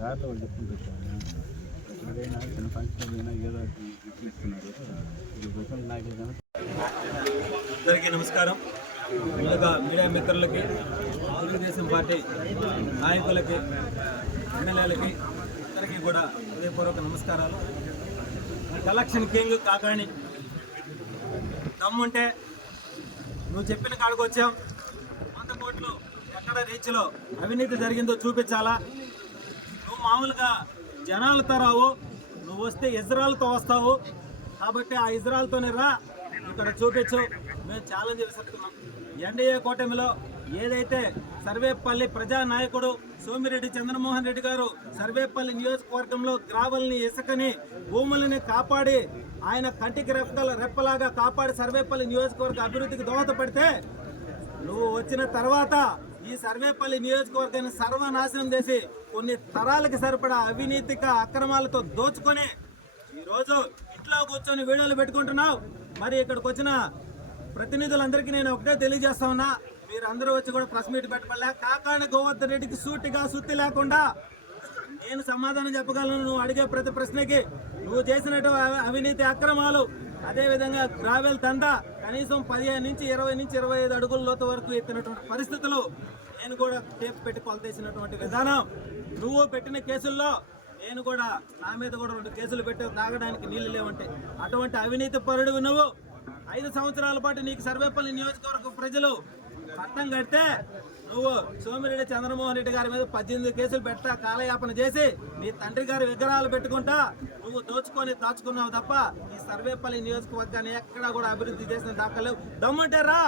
కార్లో వాళ్ళు చెప్పుకుంటారు చిన్న ఫంక్షన్ అయినా ఏదో అందరికీ నమస్కారం. ముందుగా మీడియా మిత్రులకి తెలుగుదేశం పార్టీ నాయకులకి ఎమ్మెల్యేలకి అందరికీ కూడా హృదయపూర్వక నమస్కారాలు. Election king Kakani. దమ్ముంటే నువ్వు చెప్పిన కాడికి వచ్చాం వంద కోట్లు ఎక్కడ రీచ్లో అవినీతి జరిగిందో చూపించాలా? నువ్వు మామూలుగా జనాలతో రావు. నువ్వు వస్తే ఇజ్రాయల్తో వస్తావు. కాబట్టి ఆ ఇజ్రాయల్తోనే రా. ఇక్కడ చూపించు. మేము ఛాలెంజ్ విసురుతున్నాం ఎన్డీఏ కూటమిలో ఏదైతే సర్వేపల్లి ప్రజా నాయకుడు సోమిరెడ్డి చంద్రమోహన్ రెడ్డి గారు సర్వేపల్లి నియోజకవర్గంలో గ్రావల్ని ఇసుకని భూములని కాపాడి ఆయన కంటికి రెప్పల రెప్పలాగా కాపాడి సర్వేపల్లి నియోజకవర్గ అభివృద్ధికి దోహదపడితే నువ్వు వచ్చిన తర్వాత ఈ సర్వేపల్లి నియోజకవర్గాన్ని సర్వనాశనం చేసి కొన్ని తరాలకి సరిపడా అవినీతిక అక్రమాలతో దోచుకొని ఈరోజు ఇట్లా కూర్చొని వీడియోలు పెట్టుకుంటున్నావు. మరి ఇక్కడికి వచ్చిన ప్రతినిధులందరికీ నేను ఒకటే తెలియజేస్తా ఉన్నా. మీరు అందరూ వచ్చి కూడా ప్రెస్ మీట్ పెట్టబడలే. కాకాని గోవర్ధన్ రెడ్డికి సూటిగా సుత్తి లేకుండా నేను సమాధానం చెప్పగలను. నువ్వు అడిగే ప్రతి ప్రశ్నకి నువ్వు చేసినట్టు అవినీతి అక్రమాలు అదేవిధంగా గ్రావెల్ దందా కనీసం పదిహేను నుంచి ఇరవై నుంచి ఇరవై ఐదు అడుగుల లోతు వరకు ఎత్తినటువంటి పరిస్థితులు నేను కూడా టేప్ పెట్టి కొలతేసినటువంటి విధానం. నువ్వు పెట్టిన కేసుల్లో నేను కూడా నా మీద కూడా రెండు కేసులు పెట్టి. తాగడానికి నీళ్ళు లేవంటే. అటువంటి అవినీతి పరుడు నువ్వు. ఐదు సంవత్సరాల పాటు నీకు సర్వేపల్లి నియోజకవర్గ ప్రజలు పట్టం కడితే నువ్వు సోమిరెడ్డి చంద్రమోహన్ రెడ్డి గారి మీద పద్దెనిమిది కేసులు పెడతా కాలయాపన చేసి నీ తండ్రి గారి విగ్రహాలు పెట్టుకుంటా నువ్వు దోచుకొని దాచుకున్నావు తప్ప ఈ సర్వేపల్లి నియోజకవర్గాన్ని ఎక్కడా కూడా అభివృద్ధి చేసిన దాఖలు దమ్ముంటే రా.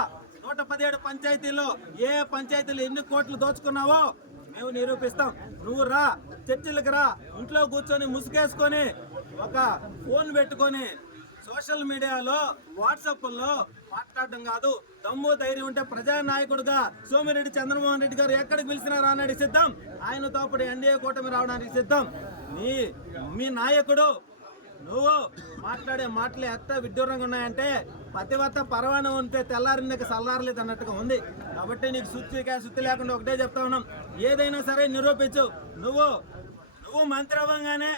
నూట పదిహేడు పంచాయతీల్లో ఏ పంచాయతీలు ఎన్ని కోట్లు దోచుకున్నావో మేము నిరూపిస్తాం. నువ్వు రా చర్చిలకు రా ఇంట్లో కూర్చొని ముసుగేసుకొని ఒక ఫోన్ పెట్టుకొని సోషల్ మీడియాలో వాట్సాప్లో మాట్లాడడం కాదు. దమ్ము ధైర్యం ఉంటే ప్రజానాయకుడుగా సోమిరెడ్డి చంద్రమోహన్ రెడ్డి గారు ఎక్కడికి పిలిచినా అన్నది సిద్ధం. ఆయనతో పాటు ఎన్డీఏ కూటమి రావడానికి సిద్ధం. నీ మీ నాయకుడు నువ్వు మాట్లాడే మాటలు ఎంత విడ్డూరంగా ఉన్నాయంటే పతివత్త పరవాణి ఉంటే తెల్లారిందక సల్లారలేదు అన్నట్టుగా ఉంది. కాబట్టి నీకు సుత్తి సుత్తి లేకుండా ఒకటే చెప్తా ఉన్నాం. ఏదైనా సరే నిరూపించు. నువ్వు నువ్వు మంత్రి అవ్వంగానే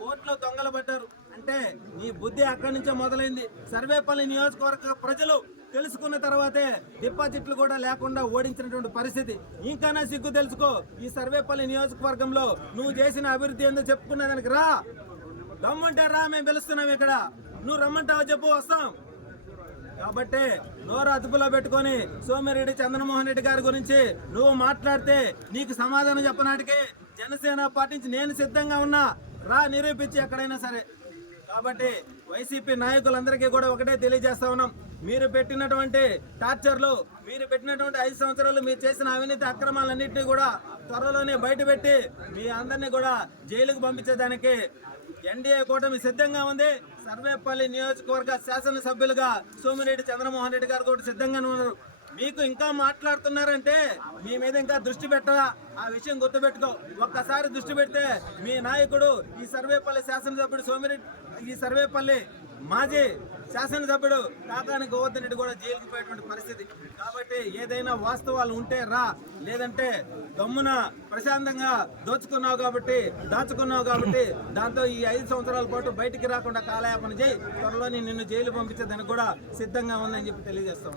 కోర్టులో దొంగలు పడ్డారు. అంటే నీ బుద్ధి అక్కడి నుంచే మొదలైంది. సర్వేపల్లి నియోజకవర్గ ప్రజలు తెలుసుకున్న తర్వాతే డిపాజిట్లు కూడా లేకుండా ఓడించినటువంటి పరిస్థితి. ఇంకానా సిగ్గు తెలుసుకో ఈ సర్వేపల్లి నియోజకవర్గంలో నువ్వు చేసిన అభివృద్ధి ఏందో చెప్పుకునే దానికి రా. దమ్ముంటే రా మేము పిలుస్తున్నాం ఇక్కడ. నువ్వు రమ్మంటావా చెప్పు వస్తాం. కాబట్టి నోరు అదుపులో పెట్టుకొని సోమిరెడ్డి చంద్రమోహన్ రెడ్డి గారి గురించి నువ్వు మాట్లాడితే నీకు సమాధానం చెప్పనాటికి జనసేన పార్టీ నుంచి నేను సిద్ధంగా ఉన్నా. రా నిరూపించి ఎక్కడైనా సరే. కాబట్టి వైసీపీ నాయకులందరికీ కూడా ఒకటే తెలియజేస్తా ఉన్నాం. మీరు పెట్టినటువంటి టార్చర్లు మీరు పెట్టినటువంటి ఐదు సంవత్సరాలు మీరు చేసిన అవినీతి అక్రమాలన్నింటినీ కూడా త్వరలోనే బయటపెట్టి మీ అందరినీ కూడా జైలుకు పంపించేదానికి ఎన్డీఏ కూటమి సిద్ధంగా ఉంది. సర్వేపల్లి నియోజకవర్గ శాసనసభ్యులుగా సోమిరెడ్డి చంద్రమోహన్ రెడ్డి గారు కూడా సిద్ధంగానే ఉన్నారు. మీకు ఇంకా మాట్లాడుతున్నారంటే మీ మీద ఇంకా దృష్టి పెట్టరా? ఆ విషయం గుర్తుపెట్టుకో. ఒక్కసారి దృష్టి పెడితే మీ నాయకుడు ఈ సర్వేపల్లి శాసనసభ్యుడు సోమిరెడ్డి ఈ సర్వేపల్లి మాజీ శాసనసభ్యుడు కాకాని గోవర్ధన్ రెడ్డి కూడా జైలుకు పోయేటువంటి పరిస్థితి. కాబట్టి ఏదైనా వాస్తవాలు ఉంటే రా. లేదంటే దమ్మున ప్రశాంతంగా దోచుకున్నావు కాబట్టి దాచుకున్నావు కాబట్టి దాంతో ఈ ఐదు సంవత్సరాల పాటు బయటికి రాకుండా కాలయాపన చేయి. త్వరలో నిన్ను జైలు పంపించేదానికి కూడా సిద్ధంగా ఉందని చెప్పి తెలియజేస్తాం